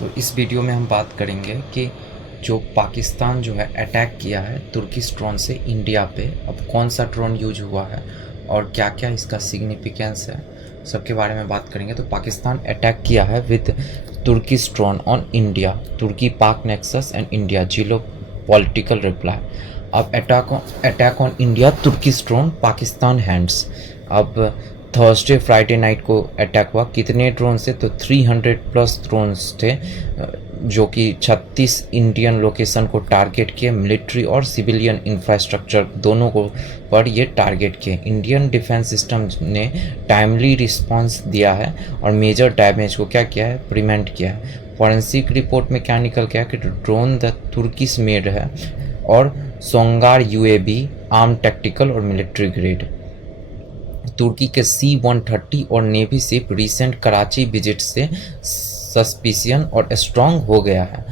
तो इस वीडियो में हम बात करेंगे कि जो पाकिस्तान जो है अटैक किया है तुर्किश ड्रोन से इंडिया पे, अब कौन सा ड्रोन यूज हुआ है और क्या क्या इसका सिग्निफिकेंस है, सबके बारे में बात करेंगे। तो पाकिस्तान अटैक किया है with Turkish drone on India, तुर्की पाक नेक्सस एंड इंडिया जिलो पॉलिटिकल रिप्लाई। अब attack on India Turkish drone Pakistan hands. अब थर्सडे फ्राइडे नाइट को अटैक हुआ। कितने ड्रोन से? तो 300 प्लस ड्रोन्स थे जो कि 36 इंडियन लोकेशन को टारगेट किए, मिलिट्री और सिविलियन इंफ्रास्ट्रक्चर दोनों को पर ये टारगेट किए। इंडियन डिफेंस सिस्टम ने टाइमली रिस्पांस दिया है और मेजर डैमेज को क्या किया है, प्रिवेंट किया है। फॉरेंसिक रिपोर्ट में क्या निकल गया कि ड्रोन द तुर्किश मेड है और सोंगार यूएवी आर्म टैक्टिकल और मिलिट्री ग्रेड। तुर्की के C-130 और navy ship recent Karachi visit से सस्पिशियन और स्ट्रॉन्ग हो गया है।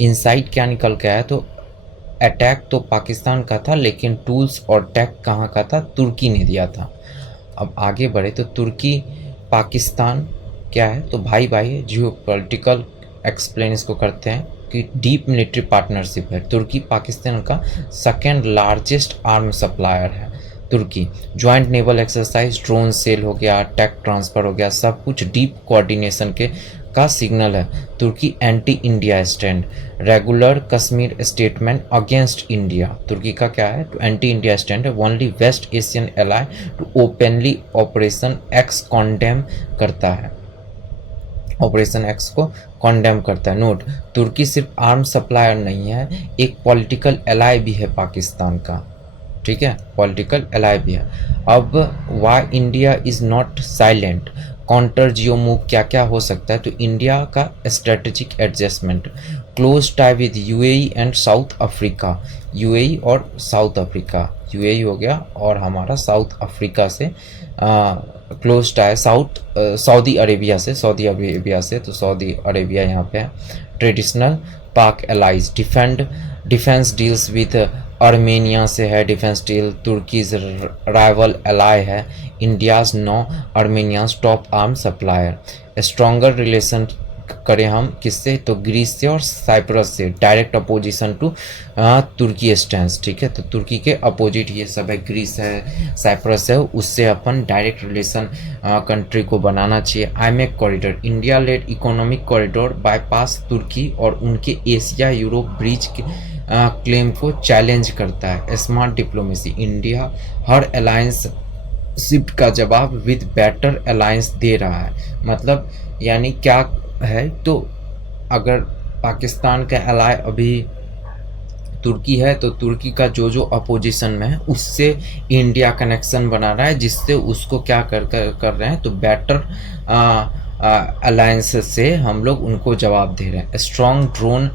इनसाइट क्या निकल के आया? तो अटैक तो पाकिस्तान का था लेकिन टूल्स और टैक कहाँ का था? तुर्की ने दिया था। अब आगे बढ़े तो तुर्की पाकिस्तान क्या है? तो भाई भाई जियो पॉलिटिकल एक्सप्लेन इसको करते हैं कि डीप मिलिट्री पार्टनरशिप है। तुर्की पाकिस्तान का सेकेंड लार्जेस्ट आर्म सप्लायर है। तुर्की joint naval exercise, drone sale हो गया, टेक ट्रांसफ़र हो गया, सब कुछ डीप कोऑर्डिनेशन के का सिग्नल है। तुर्की anti India stand, regular Kashmir statement against India. तुर्की का क्या है? तो एंटी इंडिया स्टैंड है। Only West Asian ally to openly operation X condemn करता है, ऑपरेशन एक्स को कॉन्डेम करता है। नोट, तुर्की सिर्फ आर्म सप्लायर नहीं है, एक पॉलिटिकल एलाई भी है पाकिस्तान का, ठीक है, पॉलिटिकल एलाई भी है। अब why India is not silent, counter geo move क्या क्या हो सकता है? तो इंडिया का strategic adjustment, close tie with UAE and South Africa. UAE और साउथ अफ्रीका, यूएई हो गया और हमारा साउथ अफ्रीका से क्लोज टाई, सऊदी अरेबिया से, तो सऊदी अरेबिया यहाँ पे है। Traditional Pak allies, defence deals with Armenia से है defence deal. Turkey's rival ally है। India's no आर्मेनियाज top arm supplier. Stronger relation करें हम किससे? तो ग्रीस से और साइप्रस से, डायरेक्ट अपोजिशन टू तुर्की स्टैंड, ठीक है। तो तुर्की के अपोजिट ये सब है, ग्रीस है, साइप्रस है, उससे अपन डायरेक्ट रिलेशन कंट्री को बनाना चाहिए। IMEC corridor, India led economic corridor bypass तुर्की और उनके एशिया यूरोप ब्रिज के क्लेम को चैलेंज करता है। स्मार्ट डिप्लोमेसी, इंडिया हर अलायंस शिफ्ट का जवाब विद बेटर अलायंस दे रहा है। मतलब यानी क्या है? तो अगर पाकिस्तान का अलाय अभी तुर्की है तो तुर्की का जो अपोजिशन में है उससे इंडिया कनेक्शन बना रहा है, जिससे उसको क्या कर रहे हैं? तो बेटर अलायंस से हम लोग उनको जवाब दे रहे हैं। स्ट्रॉन्ग ड्रोन,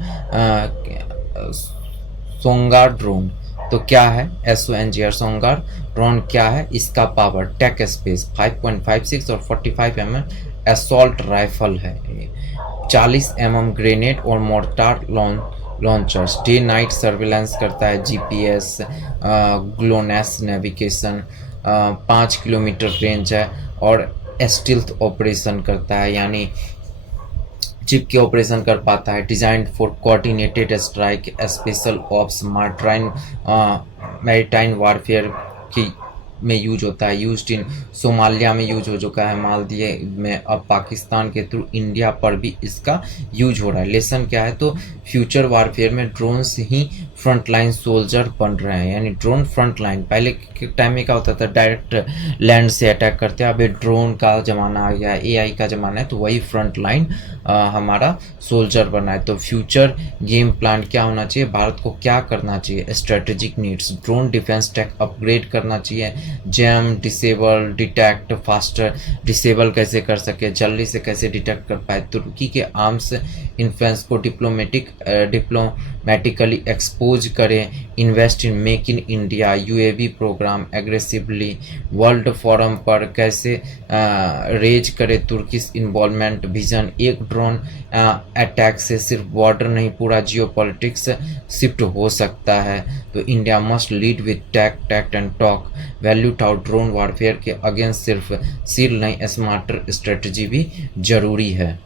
सोंगार ड्रोन तो क्या है? SONGR सोंगार ड्रोन क्या है? इसका पावर टेक स्पेस 5.56 और 45 mm असॉल्ट राइफल है। 40 mm ग्रेनेड और mortar launchers, day night surveillance करता है, GPS, glowness navigation, 5 kilometre range है और स्टील्थ ऑपरेशन करता है, यानी चिप के ऑपरेशन कर पाता है। Designed for coordinated strike, special ops, maritime warfare की में यूज होता है। यूज्ड इन सोमालिया में यूज हो चुका है, मालदीव में, अब पाकिस्तान के थ्रू इंडिया पर भी इसका यूज हो रहा है। लेसन क्या है? तो फ्यूचर वारफेयर में ड्रोन्स ही फ्रंट लाइन सोल्जर बन रहे हैं, यानी ड्रोन फ्रंट लाइन। पहले के टाइम में क्या होता था? डायरेक्ट लैंड से अटैक करते हैं, अभी ड्रोन का ज़माना आ गया, AI का ज़माना है, तो वही फ्रंट लाइन हमारा सोल्जर बना है। तो फ्यूचर गेम प्लान क्या होना चाहिए? भारत को क्या करना चाहिए? Strategic needs, drone defense tech upgrade करना चाहिए। Jam, disable, detect faster, disable कैसे कर सके, जल्दी से कैसे डिटेक्ट कर पाए। तुर्की के आर्म्स इन्फ्लुएंस को डिप्लोमेटिकली एक्सपोज करें। Invest in make in India UAV program aggressively. World forum पर कैसे रेज करे तुर्किश इन्वॉल्वमेंट विजन। एक ड्रोन अटैक से सिर्फ बॉर्डर नहीं, पूरा जियोपॉलिटिक्स शिफ्ट हो सकता है। तो India must lead with tact and talk. Value taut drone warfare के अगेंस्ट सिर्फ सील नहीं, स्मार्टर स्ट्रेटजी भी जरूरी है।